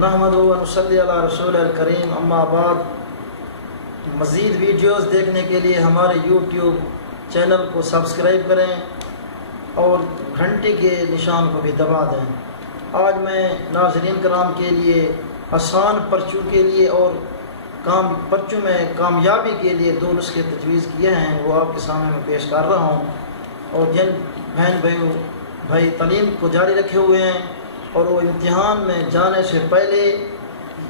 نحمدہ و نصلی علی رسول الکریم، اما بعد۔ مزید ویڈیوز دیکھنے کے لیے ہمارے یوٹیوب چینل کو سبسکرائب کریں اور گھنٹی کے نشان کو بھی دبا دیں۔ آج میں ناظرین کرام کے لیے آسان پرچوں کے لیے اور پرچوں میں کامیابی کے لیے 2 نسخے تجویز کیے ہیں، وہ آپ کے سامنے میں پیش کر رہا ہوں۔ اور جن بھائی تعلیم کو جاری رکھے ہوئے ہیں اور وہ امتحان میں جانے سے پہلے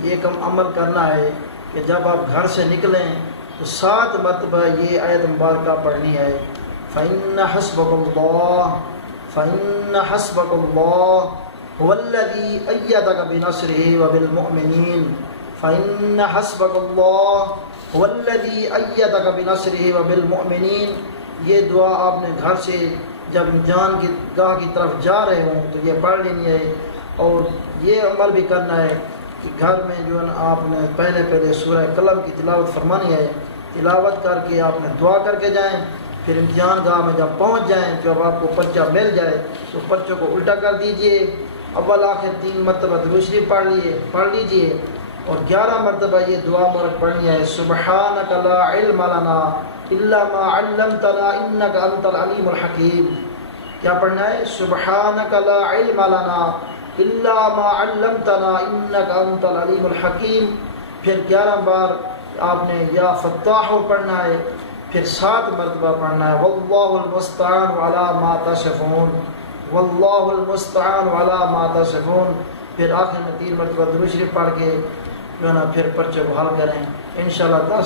یہ عمل کرنا ہے کہ جب آپ گھر سے نکلیں تو 7 مرتبہ یہ آیت مبارکہ پڑھنی ہے، فَإِنَّ حَسْبَكَ اللَّهُ هُوَ الَّذِي أَيَّدَكَ بِنَصْرِهِ وَبِالْمُؤْمِنِينَ فَإِنَّ حَسْبَكَ اللَّهُ هُوَ الَّذِي أَيَّدَكَ بِنَصْرِهِ وَبِالْمُؤْمِنِينَ۔ یہ دعا آپ نے گھر سے جب امتحان کی گاہ کی طرف جا رہے ہوں تو یہ پڑھ لینی ہے، اور یہ عمل بھی کرنا ہے کہ گھر میں جو ہے آپ نے پہلے سورہ قلم کی تلاوت فرمانی ہے، تلاوت کر کے آپ نے دعا کر کے جائیں، پھر امتحان گاہ میں جب پہنچ جائیں، جب آپ کو پرچہ مل جائے تو پرچوں کو الٹا کر دیجئے، اول آخر 3 مرتبہ درود شریف پڑھ لیجئے، اور 11 مرتبہ یہ دعا مبارک پڑھنی ہے، سبحانک لا علم لنا الا ما علمتنا انک انت العلیم الحکیم۔ کیا پڑھنا ہے؟ سبحانک لا علم لنا الا ما علمتنا انک انت العلیم الحکیم۔ پھر 11 بار آپ نے یا فتاح پڑھنا ہے، پھر 7 مرتبہ پڑھنا ہے، واللہ المستعان علی ما تصفون، واللہ المستعان علی ما تصفون۔ پھر آخر میں 3 مرتبہ درود شریف پڑھ کے جو ہے نا پھر پرچے کو حل کریں انشاءاللہ۔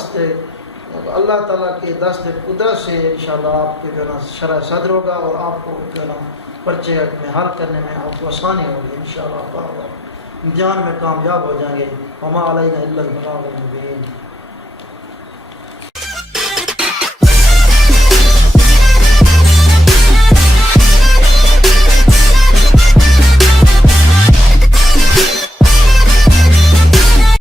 اللہ تعالیٰ کے دست قدرت سے انشاءاللہ آپ کے جو ہے نا شرح صدر ہوگا، اور آپ کو جو ہے نا پرچے میں حل کرنے میں آپ کو آسانی ہوگی انشاءاللہ۔ امتحان میں کامیاب ہو جائیں گے۔ وما علینا الا البلاغ المبین۔